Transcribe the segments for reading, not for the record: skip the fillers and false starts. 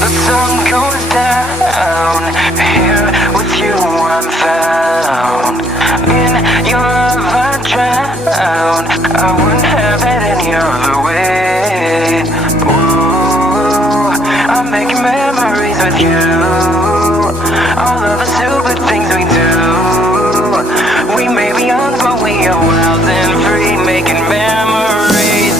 the sun goes down, here with you I'm found. In your love I drown, I wouldn't have it any other way. Ooh, I'm making memories with you. All of the stupid things we do. We may be young but we are wild and free, making memories.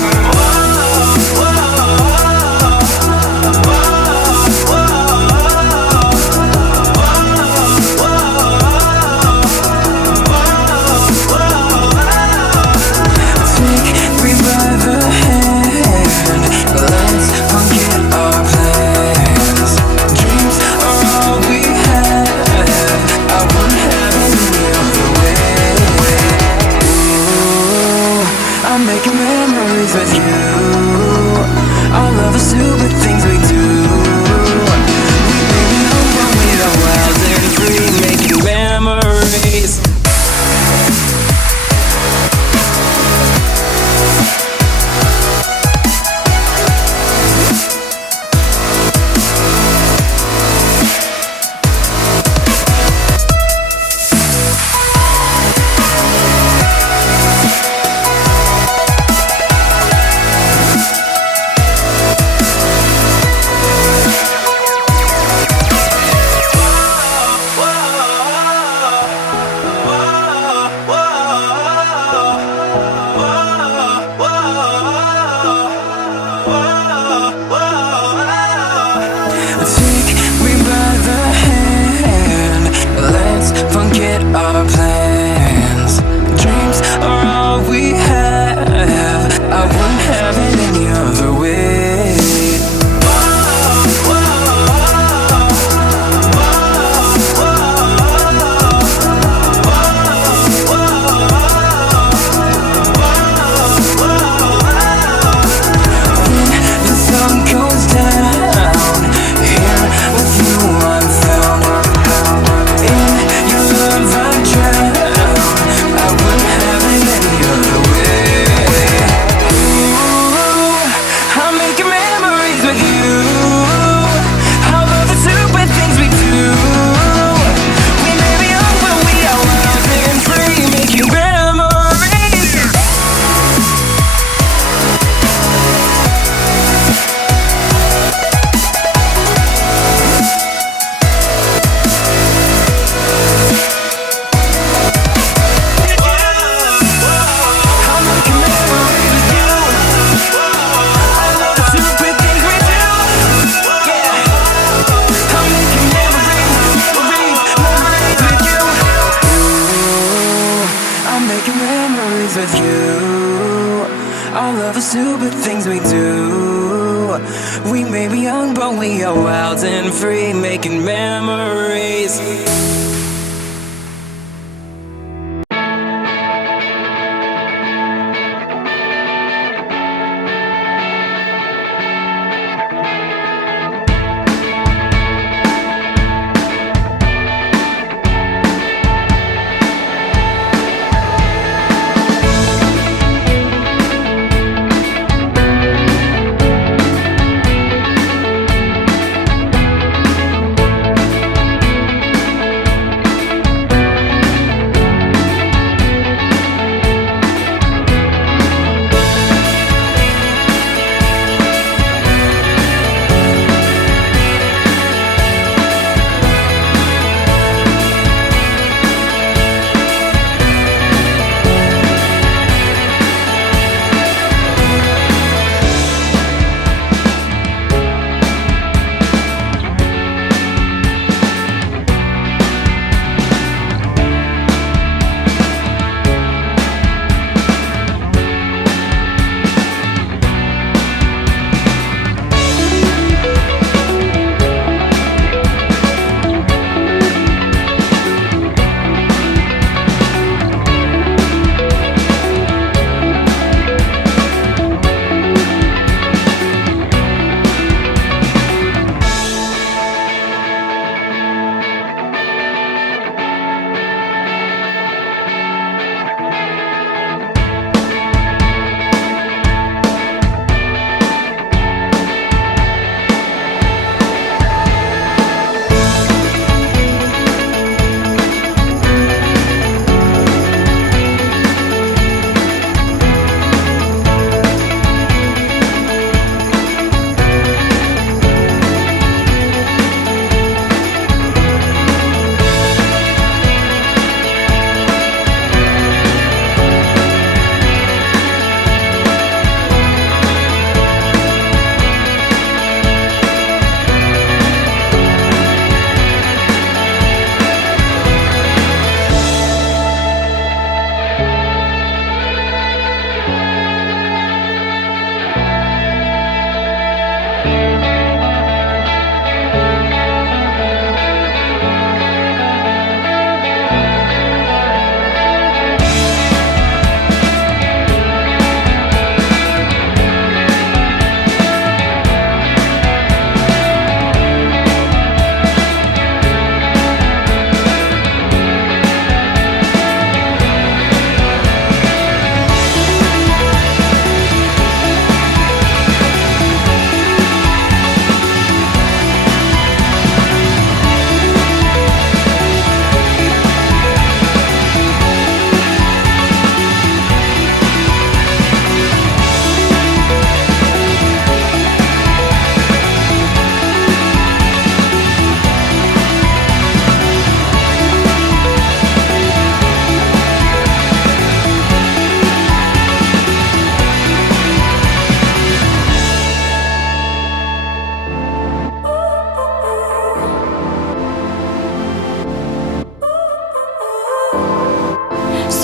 Making memories with you. All of the stupid things we do. We may be young but we are wild and free, making memories. Forget our plans. Dreams are all we have. I wouldn't have it any other way. When the sun goes down, here with you I'm found. With you, all of the stupid things we do. We may be young but we are wild and free, making memories.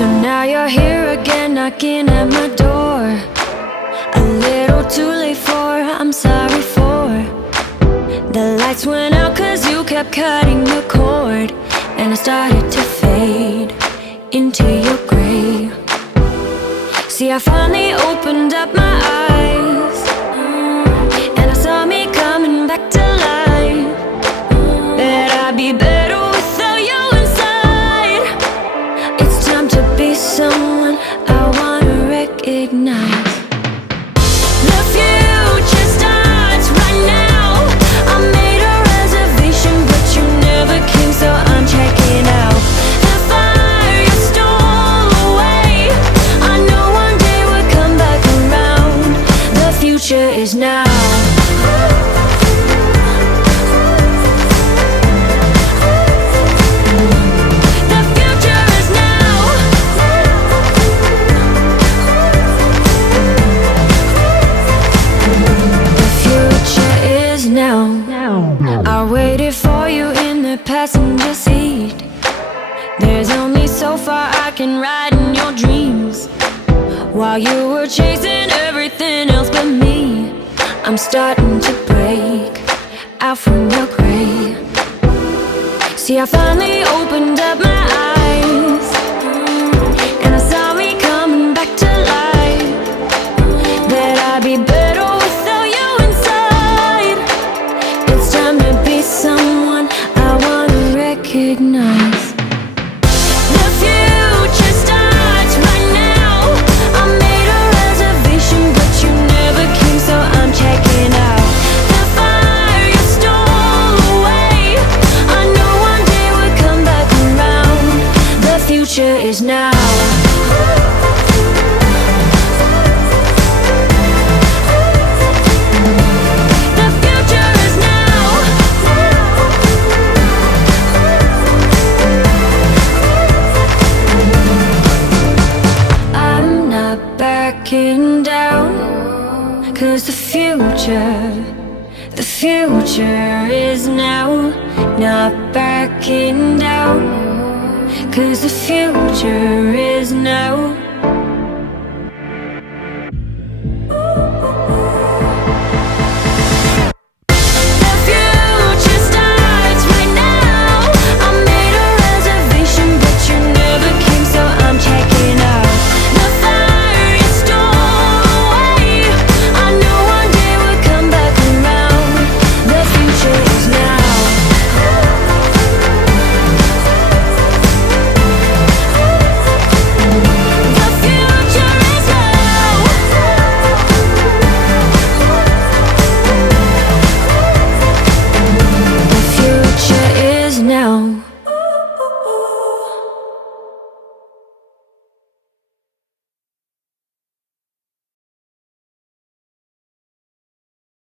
So now you're here again, knocking at my door. A little too late for, I'm sorry for. The lights went out cause you kept cutting the cord, and I started to fade into your gray. See, I finally opened up my eyes, and I saw me coming back to life. That I'd be better without you inside. It's time to be someone I wanna recognize. The future starts right now. I made a reservation, but you never came, so I'm checking out. The fire you stole away, I know one day we'll come back around. The future is now. I waited for you in the passenger seat. There's only so far I can ride in your dreams, while you were chasing everything else but me. I'm starting to break out from your gray. See, I finally opened up my eyes, and I saw me coming back to life. That I'd be better without you inside. It's time to be someone I wanna recognize. The future starts right now. I made a reservation, but you never came, so I'm checking out. The fire you stole away, I know one day we'll come back around. The future is now. Down, cause the future is now. Not backing down, cause the future is now.